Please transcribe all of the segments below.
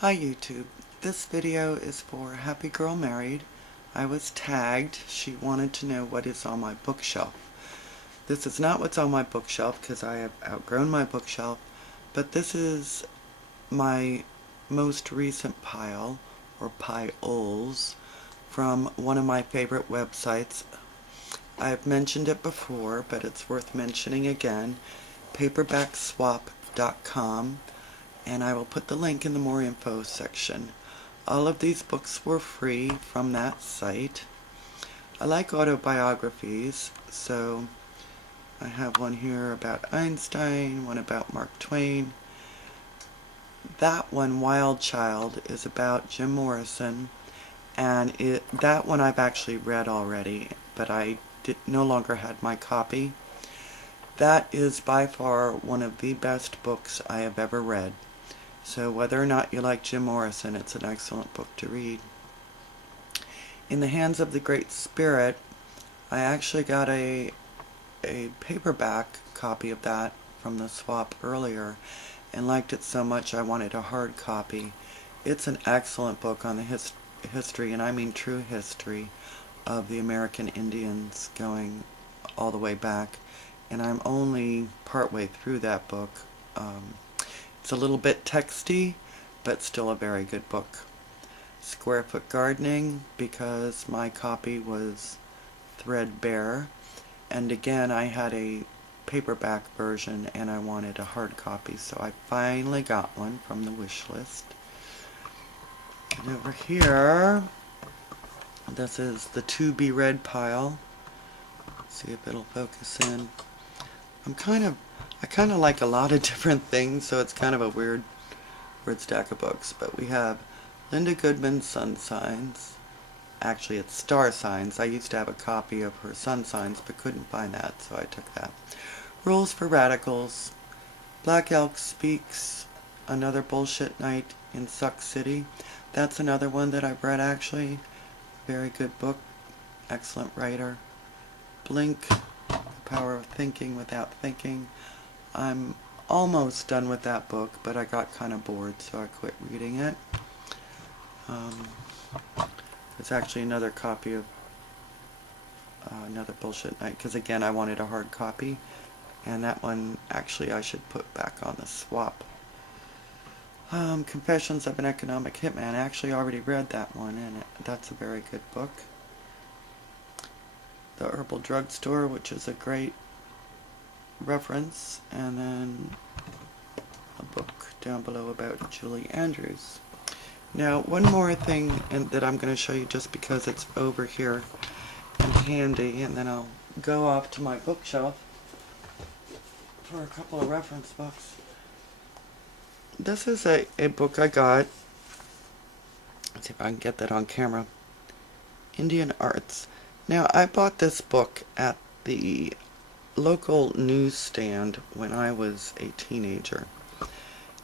Hi YouTube. This video is for Happy Girl Married. I was tagged. She wanted to know what is on my bookshelf. This is not what's on my bookshelf because I have outgrown my bookshelf, but this is my most recent pile, or piles, from one of my favorite websites. I've mentioned it before, but it's worth mentioning again, Paperbackswap.com. And I will put the link in the more info section. All of these books were free from that site. I like autobiographies, so I have one here about Einstein, one about Mark Twain. That one, Wild Child, is about Jim Morrison, and that one I've actually read already, but I no longer had my copy. That is by far one of the best books I have ever read. So whether or not you like Jim Morrison, it's an excellent book to read. In the Hands of the Great Spirit, I actually got a paperback copy of that from the swap earlier and liked it so much I wanted a hard copy. It's an excellent book on the history, and I mean true history, of the American Indians going all the way back. And I'm only partway through that book. It's a little bit texty, but still a very good book. Square Foot Gardening, because my copy was threadbare, and again I had a paperback version and I wanted a hard copy, so I finally got one from the wish list. And over here, this is the to be read pile. Let's see if it'll focus in. I kind of like a lot of different things, so it's kind of a weird stack of books. But we have Linda Goodman's Sun Signs. Actually, it's Star Signs. I used to have a copy of her Sun Signs, but couldn't find that, so I took that. Rules for Radicals. Black Elk Speaks. Another Bullshit Night in Suck City. That's another one that I've read, actually. Very good book. Excellent writer. Blink. The Power of Thinking Without Thinking. I'm almost done with that book, but I got kind of bored, so I quit reading it. It's actually another copy of Another Bullshit Night, because again I wanted a hard copy, and that one actually I should put back on the swap. Confessions of an Economic Hitman. I actually already read that one, and that's a very good book. The Herbal Drugstore, which is a great reference, and then a book down below about Julie Andrews. Now, one more thing that I'm going to show you just because it's over here and handy, and then I'll go off to my bookshelf for a couple of reference books. This is a book I got. Let's see if I can get that on camera. Indian Arts. Now, I bought this book at the local newsstand when I was a teenager.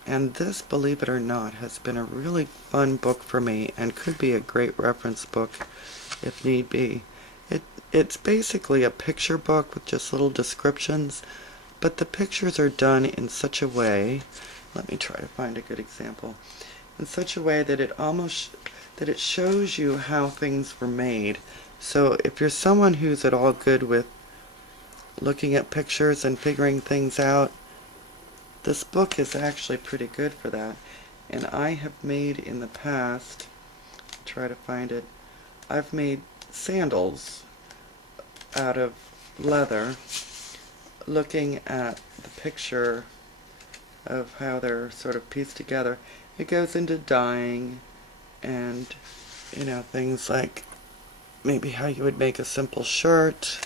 And this, believe it or not, has been a really fun book for me and could be a great reference book if need be. It's basically a picture book with just little descriptions, but the pictures are done in such a way, let me try to find a good example, in such a way that it shows you how things were made. So if you're someone who's at all good with looking at pictures and figuring things out, this book is actually pretty good for that. And I have made in the past, try to find it, I've made sandals out of leather, looking at the picture of how they're sort of pieced together. It goes into dyeing and, you know, things like maybe how you would make a simple shirt.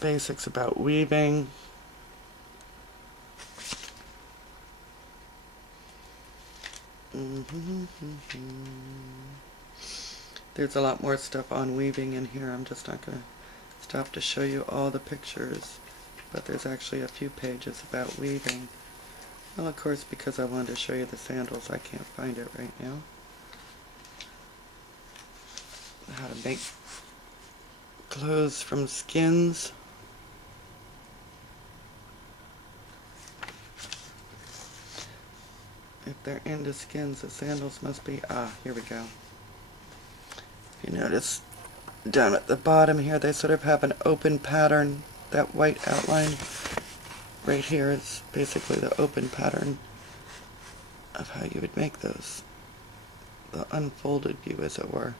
Basics about weaving. There's a lot more stuff on weaving in here. I'm just not going to stop to show you all the pictures, but there's actually a few pages about weaving. Well, of course, because I wanted to show you the sandals, I can't find it right now. How to make clothes from skins. if they're into skins, the sandals must be, here we go. If you notice, down at the bottom here, they sort of have an open pattern. That white outline right here is basically the open pattern of how you would make those. The unfolded view, as it were.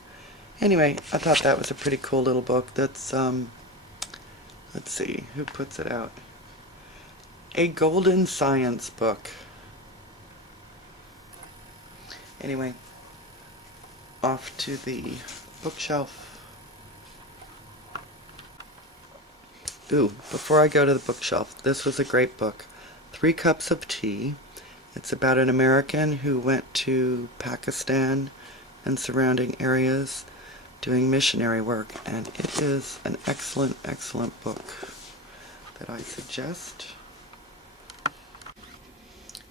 Anyway, I thought that was a pretty cool little book. That's, let's see, who puts it out? A golden science book. Anyway, off to the bookshelf. Ooh, before I go to the bookshelf, this was a great book. 3 Cups of Tea. It's about an American who went to Pakistan and surrounding areas doing missionary work, and it is an excellent, excellent book that I suggest.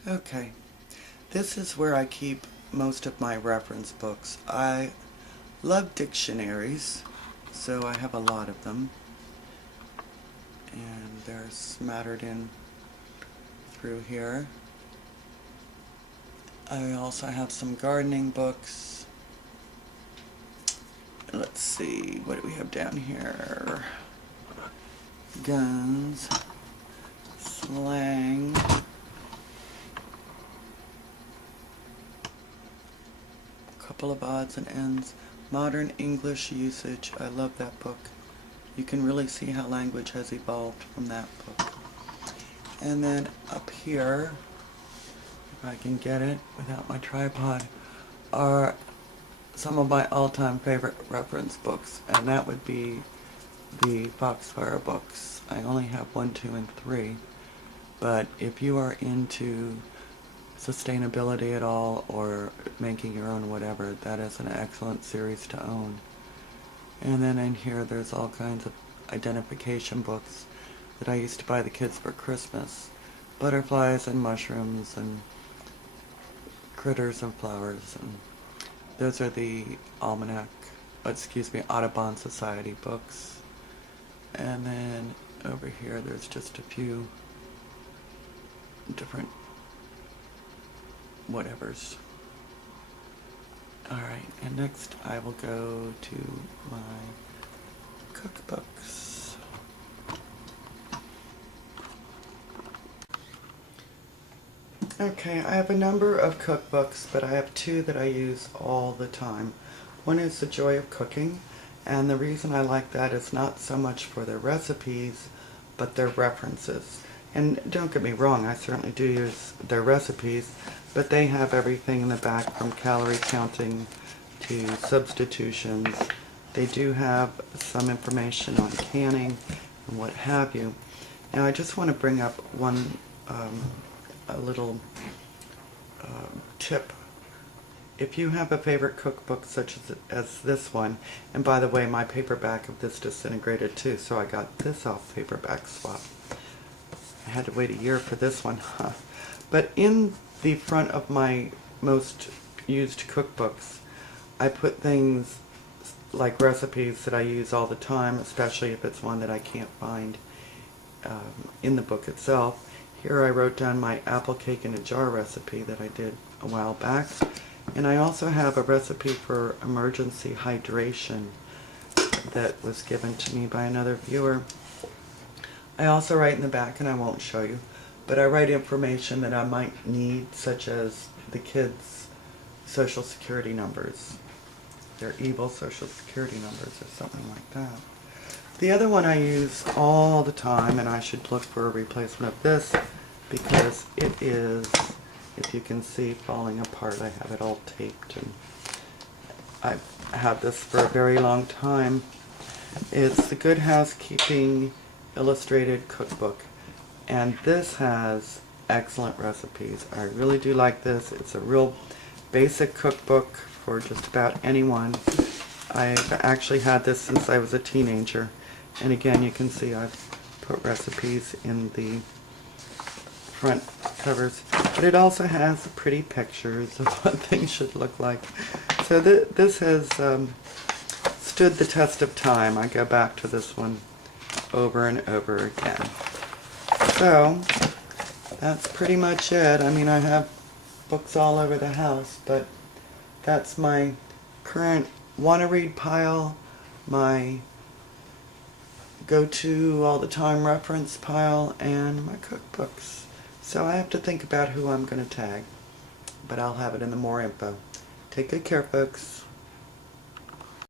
Okay, this is where I keep most of my reference books. I love dictionaries, so I have a lot of them, and they're smattered in through here. I also have some gardening books. Let's see, what do we have down here? Guns, slang, a couple of odds and ends, modern English usage. I love that book. You can really see how language has evolved from that book. And then up here, if I can get it without my tripod, are some of my all-time favorite reference books, and that would be the Foxfire books. I only have 1, 2, and 3, but if you are into sustainability at all, or making your own whatever, that is an excellent series to own. And then in here there's all kinds of identification books that I used to buy the kids for Christmas. Butterflies and mushrooms and critters and flowers, and those are the Audubon Society books. And then over here there's just a few different whatevers. Alright, and next I will go to my cookbooks. Okay, I have a number of cookbooks, but I have 2 that I use all the time. One is The Joy of Cooking, and the reason I like that is not so much for their recipes, but their references. And don't get me wrong, I certainly do use their recipes, but they have everything in the back from calorie counting to substitutions. They do have some information on canning and what have you. Now I just want to bring up one a little tip. If you have a favorite cookbook such as this one, and by the way, my paperback of this disintegrated too, so I got this off Paperbackswap. I had to wait a year for this one, huh? But in the front of my most used cookbooks, I put things like recipes that I use all the time, especially if it's one that I can't find in the book itself. Here I wrote down my apple cake in a jar recipe that I did a while back. And I also have a recipe for emergency hydration that was given to me by another viewer. I also write in the back, and I won't show you, but I write information that I might need, such as the kids' social security numbers, their evil social security numbers or something like that. The other one I use all the time, and I should look for a replacement of this because it is, if you can see, falling apart. I have it all taped, and I've had this for a very long time. It's the Good Housekeeping Illustrated Cookbook, and this has excellent recipes. I really do like this. It's a real basic cookbook for just about anyone. I've actually had this since I was a teenager, and again you can see I've put recipes in the front covers, but it also has pretty pictures of what things should look like. So this has stood the test of time. I go back to this one over and over again. So that's pretty much it. I mean, I have books all over the house, but that's my current want-to-read pile, my go-to all-the-time reference pile, and my cookbooks. So I have to think about who I'm going to tag, but I'll have it in the more info. Take good care, folks.